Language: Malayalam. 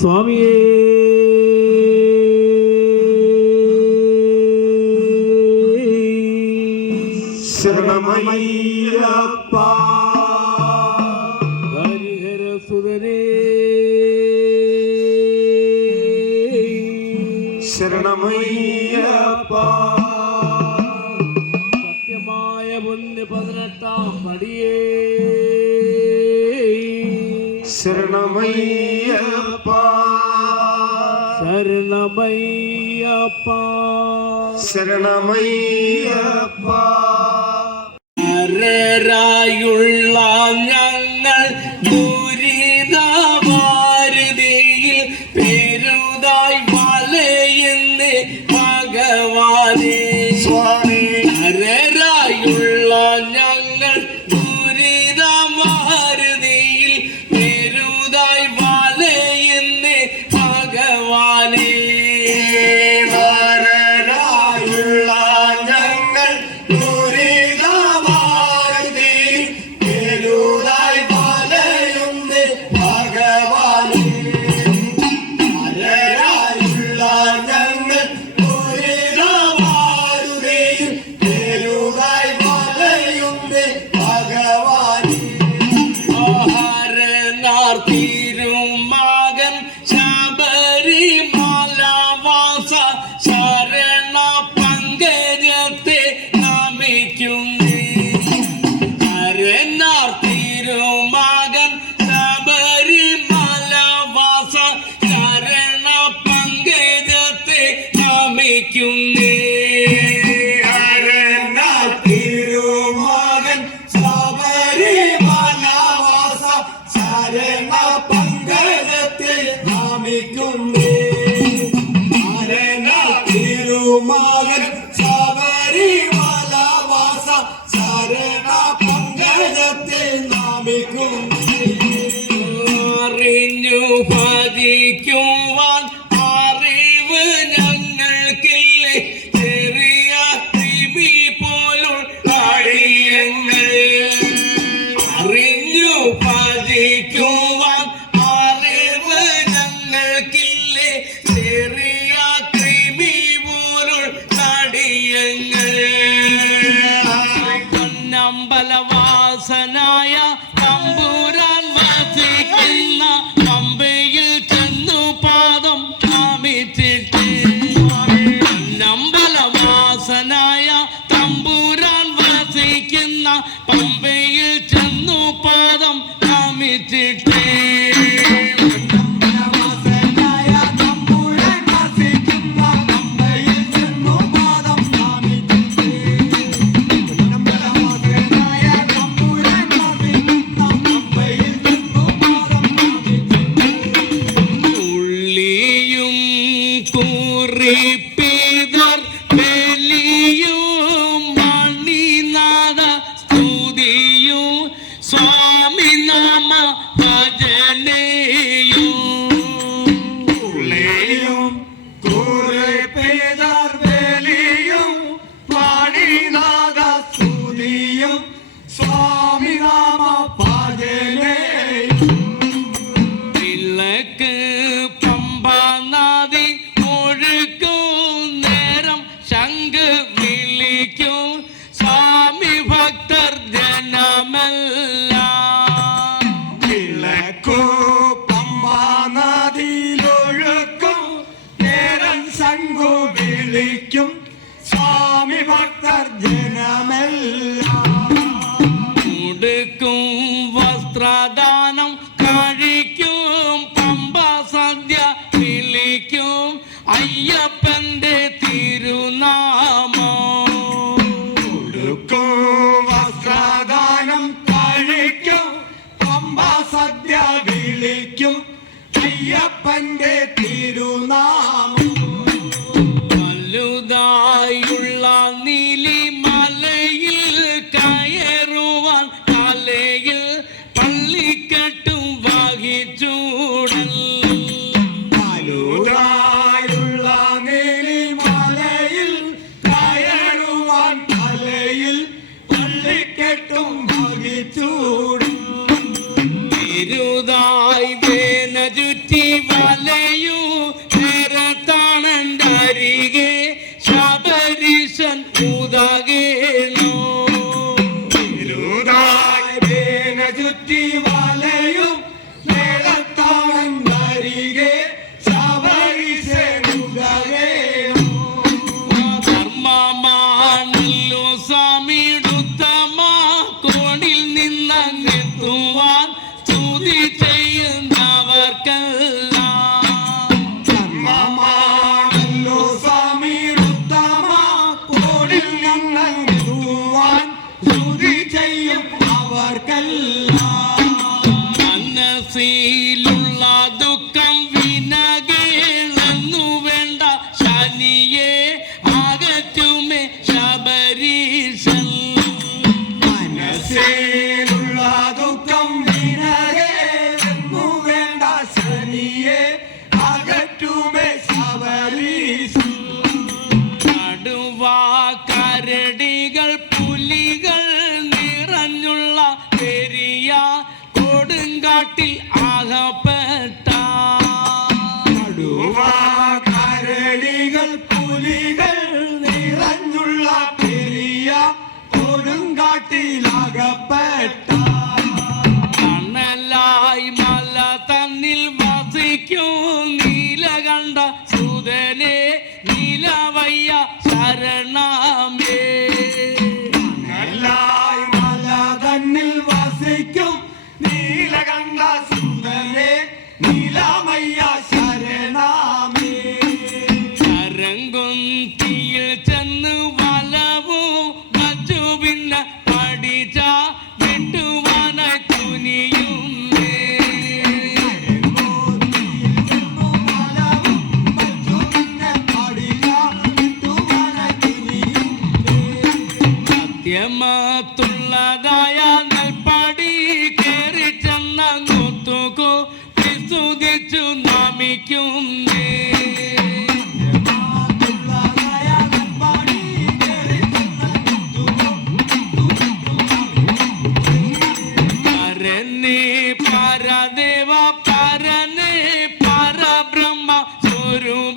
സ്വാമിയേ ശരണമയ്യപ്പ ഹരിഹരസുതനേ ശരണമയ്യപ്പ സത്യമായ പൊന്ന് 18-ാം പടിയേ ശരണമയ്യപ്പ ശരണമയ്യപ്പ ശരണമയ്യപ്പ ായുള്ള ഞങ്ങൾ ദുരിതവാരുതിയിൽ പെരുതായി വലയുന്ന ഭഗവാനേ സ്വാമി ഹരരായുള്ള ഞങ്ങൾ ദുരിതവാരുതിയിൽ പെരുതായി വലയുന്ന ഭഗവാനേ വരരായുള്ള ഞങ്ങൾ തിരുമകൻ ശബരിമലവാസ ശരണ പങ്കജത്തെ നമിക്കുന്നു ഹരനാർ തിരുമകൻ ശബരിമലവാസ ശരണ പങ്കജത്തെ നമിക്കുന്നു ഹരനാർ തിരുമകൻ ശബരിമലവാസ ശരണ പങ്കജത്തെ നമിക്കുന്നു ഹരനാർ തിരുമകൻ ശബരിമലവാസ ശരണ പങ്കജത്തെ നമിക്കുന്നു അറിഞ്ഞു ഭജിക്കുവാൻ അറിവ് ഞങ്ങൾക്കില്ലേ ചെറിയ തിമി പോലുള്ള അടിയങ്ങൾ അറിഞ്ഞു ഭജിക്കുവാൻ അറിവ് ഞങ്ങൾക്കില്ലേ ചെറിയ കൃമി പോലുള്ള അടിയങ്ങൾ പൊന്നമ്പലവാസനായ തമ്പുരാൻ വസിക്കുന്ന പമ്പയിൽ ചെന്നു പാദം നമിച്ചിട്ട് പൊന്നമ്പലവാസനായ തമ്പുരാൻ വസിക്കുന്ന പമ്പയിൽ ചെന്നു പാദം നമിച്ചിട്ട് കുറിപ്പിതർ ബലിയും മണിനാഥ സ്തുതിയും സ്വാമി നാമ ഭജനയും കുറിപ്പിതർ ബലിയും മണിനാഥ സ്തുതിയും സ്വാമി നാമ ഭജനയും വിളക്ക് പമ്പനാദി നേരം ശംഖ് വിളിക്കും സ്വാമി ഭക്തർ ജനമെല്ലാം വിളക്കു പമ്പാനദിയിലൊഴുക്കും നേരം ശംഖു വിളിക്കും സ്വാമി ഭക്തർ ജനമെല്ലാം ഉടുക്കും വസ്ത്രദാനം കഴിക്കും പമ്പ സദ്യ വിളിക്കും അയ്യപ്പന്റെ തിരുനാമം ഉടുക്കും വസ്ത്രദാനം കഴിക്കും പമ്പ സദ്യ വിളിക്കും അയ്യപ്പന്റെ തിരുനാമം വലുതായുള്ള നീലിമലയിൽ കയറുവാൻ തലയിൽ പള്ളിക്കെട്ടും വഹിച്ചൂടൽ വലുതായുള്ള നീലിമലയിൽ കയറുവാൻ തലയിൽ പള്ളിക്കെട്ടും വഹിച്ചൂടും തിരുതായി വേന ചുറ്റി തലയൂ നേരത്താണെൻ്റെ അരികെ ശബരീശൻ ഊതാകേണോ ചുറ്റി വലയും നേരത്താണെന്നരികെ ധർമ്മമാണല്ലോ സ്വാമിയുത്തമ കോണിൽ നിന്നെത്തുവാൻ സ്തുതി ചെയ്യുന്നവർക്കെല്ലാം ധർമ്മമാണല്ലോ സ്വാമിയുത്തമ കോണിൽ നിന്നെത്തുവാൻ സ്തുതി ചെയ്യും അവർക്കെല്ലാം മനസ്സിലുള്ള ദുഃഖം വിനകേളെന്നു വേണ്ട ശനിയെ അകറ്റുമേ ശബരീശൻ മനസ്സിലുള്ള ദുഃഖം വിനകേളെന്നു വേണ്ട ശനിയെ അകറ്റുമേ ശബരീശൻ കടുവ കരടികൾ പുലികൾ നിറഞ്ഞുള്ള പെരിയ കൊടുങ്കാട്ടിൽ അകപ്പെട്ട കടുവ കരടികൾ പുലികൾ നിറഞ്ഞുള്ള പെരിയ കൊടുങ്കാട്ടിലകപ്പെട്ട കണ്ണലായി മല തന്നിൽ വസിക്കും നീലകണ്ഠ സുതനെ നീലവയ്യ ശരണമേ കല്ലായി മല തന്നിൽ വസിക്കും നീലകണ്ഠ സുന്ദരേ നീലമയ്യ ശരണമേ ശരംകുന്തിയിൽ ചെന്ന് വലവും വച്ചു പിന്നെ പഠിച്ച വിട്ടുവാനായി തുനിയുന്നേ സത്യമത്തുള്ളതായ നെൽപ്പടി കേറി ചെന്നങ്ങൊത്തുകു വിസ്തുതിച്ചു നമിക്കുന്നേ പരനേ പരദേവ പരനേ പരബ്രഹ്മ സ്വരൂപ